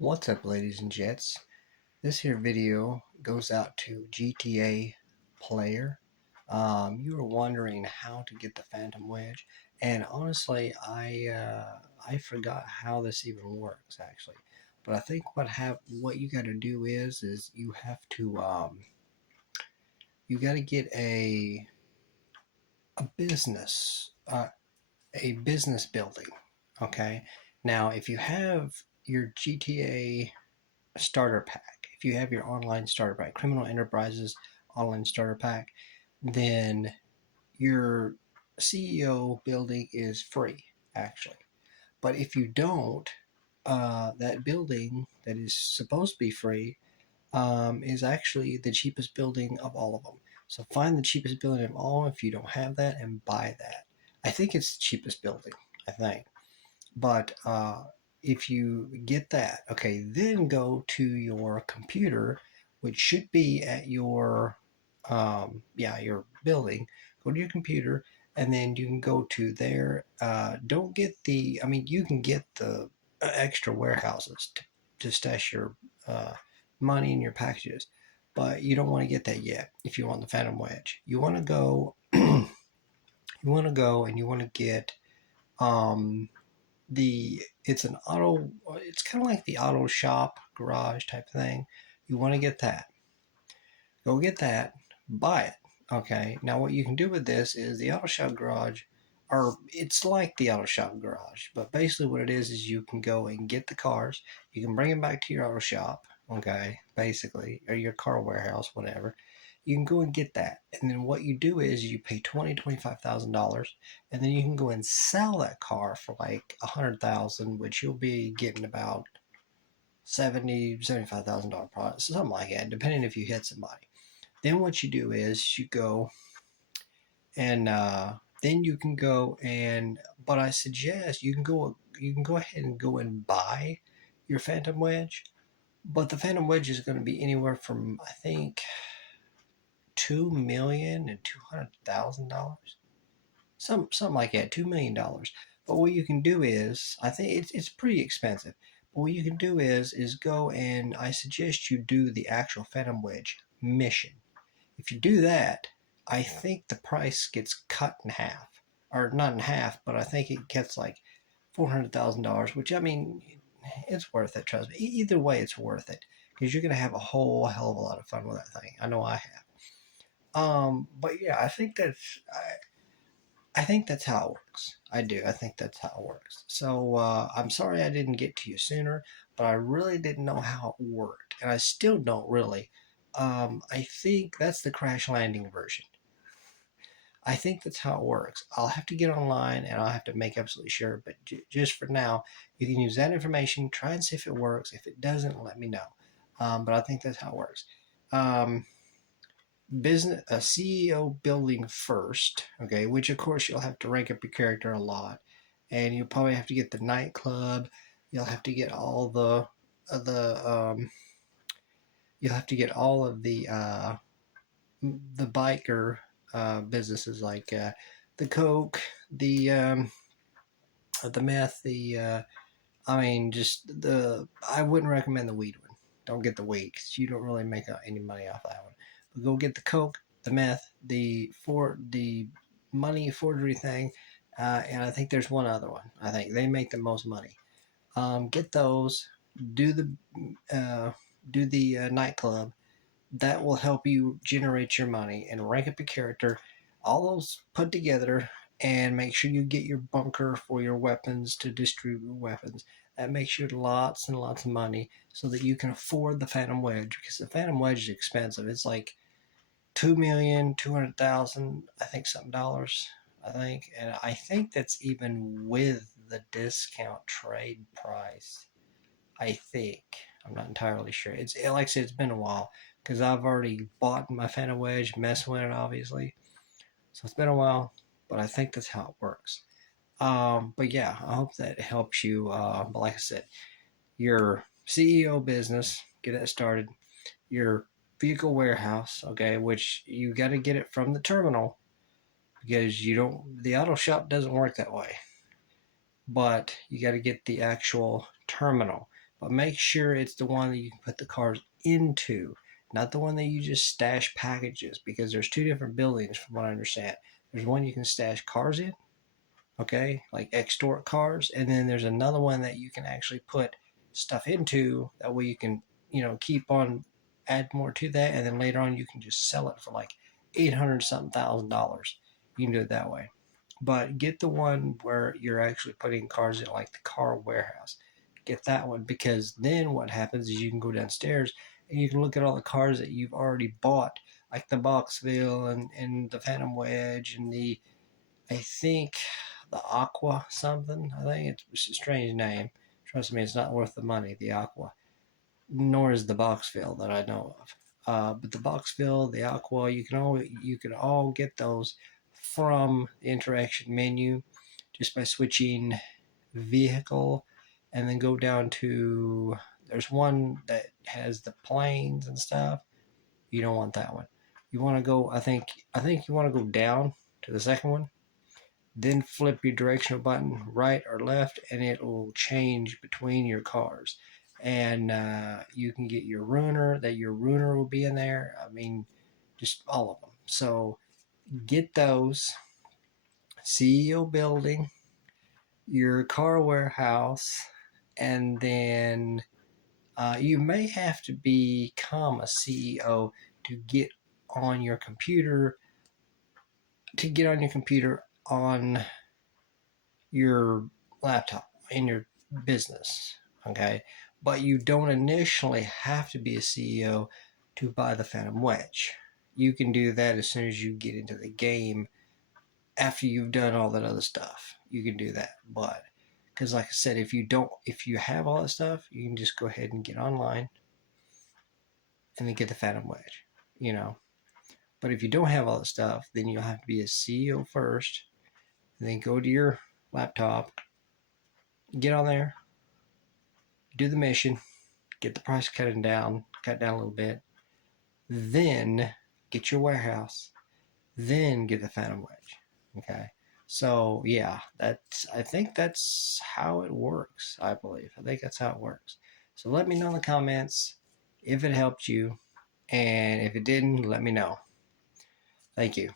What's up, ladies and gents? This here video goes out to GTA player. You were wondering how to get the Phantom Wedge, and honestly, I forgot how this even works actually. But I think what you got to do is you have to you got to get a business a business building. Okay, now if you have your GTA starter pack, if you have your online starter pack, Criminal Enterprises online starter pack, then your CEO building is free, actually. But if you don't, that building that is supposed to be free is actually the cheapest building of all of them. So find the cheapest building of all if you don't have that and buy that. I think it's the cheapest building, I think. But if you get that, okay, then go to your computer, which should be at your building. Go to your computer, and then you can go to there. Don't get I mean, you can get the extra warehouses to stash your money and your packages, but you don't want to get that yet if you want the Phantom Wedge. You want to go, you want to go and you want to get um, it's an auto, it's kind of like the auto shop garage type thing. You want to get that, go get that, buy it. Okay, now what you can do with this is the auto shop garage, or it's like the auto shop garage, but basically what it is you can go and get the cars, you can bring them back to your auto shop, okay, basically, or your car warehouse, whatever. You can go and get that, and then what you do is you pay $25,000, and then you can go and sell that car for like 100,000, which you'll be getting about 75,000 dollar product, something like that, depending if you hit somebody. Then what you do is you go and then you can go and, but I suggest you can go ahead and go and buy your Phantom Wedge, but the Phantom Wedge is going to be anywhere from, I think, $2,200,000, something like that, $2 million. But what you can do is, I think it's pretty expensive. But what you can do is go and I suggest you do the actual Phantom Wedge mission. If you do that, I think the price gets cut in half, or not in half, but I think it gets like $400,000, which, I mean, it's worth it. Trust me. Either way, it's worth it because you're gonna have a whole hell of a lot of fun with that thing. I know I have. But yeah, I think that's how it works. I do. I think that's how it works. So I'm sorry I didn't get to you sooner, but I really didn't know how it worked, and I still don't really. I think that's the crash landing version. I think that's how it works. I'll have to get online and I'll have to make absolutely sure. But just for now, you can use that information, try and see if it works. If it doesn't, let me know. But I think that's how it works. Um, business a CEO building first, okay, which of course you'll have to rank up your character a lot, and you'll probably have to get the nightclub. You'll have to get all the you'll have to get all of the biker businesses like the coke, the meth, the I mean, just the I wouldn't recommend the weed one. Don't get the weed because you don't really make any money off that one. But go get the coke, the meth, the money forgery thing, and I think there's one other one. I think they make the most money. Get those. Do the nightclub. That will help you generate your money and rank up your character. All those put together, and make sure you get your bunker for your weapons to distribute weapons. That makes you lots and lots of money so that you can afford the Phantom Wedge, because the Phantom Wedge is expensive. It's like 2,200,000, I think, something dollars. I think, and I think that's even with the discount trade price. I think. I'm not entirely sure. It's like I said, it's been a while because I've already bought my Phantom Wedge, messing with it, obviously. So it's been a while, but I think that's how it works. But yeah, I hope that helps you. But like I said, your CEO business, get that started. Your vehicle warehouse, okay, which you got to get it from the terminal because you don't. The auto shop doesn't work that way. But you got to get the actual terminal. but make sure it's the one that you can put the cars into, not the one that you just stash packages, because there's two different buildings from what I understand. There's one you can stash cars in, okay, like extort cars, and then there's another one that you can actually put stuff into. That way you can, keep on add more to that, and then later on you can just sell it for like 800 something $1,000. You can do it that way. But get the one where you're actually putting cars in, like the car warehouse. Get that one, because then what happens is you can go downstairs and you can look at all the cars that you've already bought, like the Boxville and the Phantom Wedge and the, I think, the Aqua something. I think it's a strange name. Trust me, it's not worth the money, the Aqua. Nor is the Boxville that I know of. But the Boxville, the Aqua, you can all get those from the interaction menu just by switching vehicle, and then go down to, there's one that has the planes and stuff. You don't want that one. You want to go, I think you want to go down to the second one, then flip your directional button right or left, and it will change between your cars. And you can get your ruiner, that your ruiner will be in there. I mean, just all of them. So get those. CEO building, your car warehouse, and then you may have to become a CEO to get on your computer, on your laptop in your business. Okay, but you don't initially have to be a CEO to buy the Phantom Wedge. You can do that as soon as you get into the game. After you've done all that other stuff, you can do that. But because, like I said, if you have all that stuff, you can just go ahead and get online and then get the Phantom Wedge. You know, but if you don't have all that stuff, then you'll have to be a CEO first, and then go to your laptop, get on there, do the mission, get the price cut down a little bit, then get your warehouse, then get the Phantom Wedge. Okay. So yeah, I think that's how it works, I believe. I think that's how it works. So let me know in the comments if it helped you, and if it didn't, let me know. Thank you.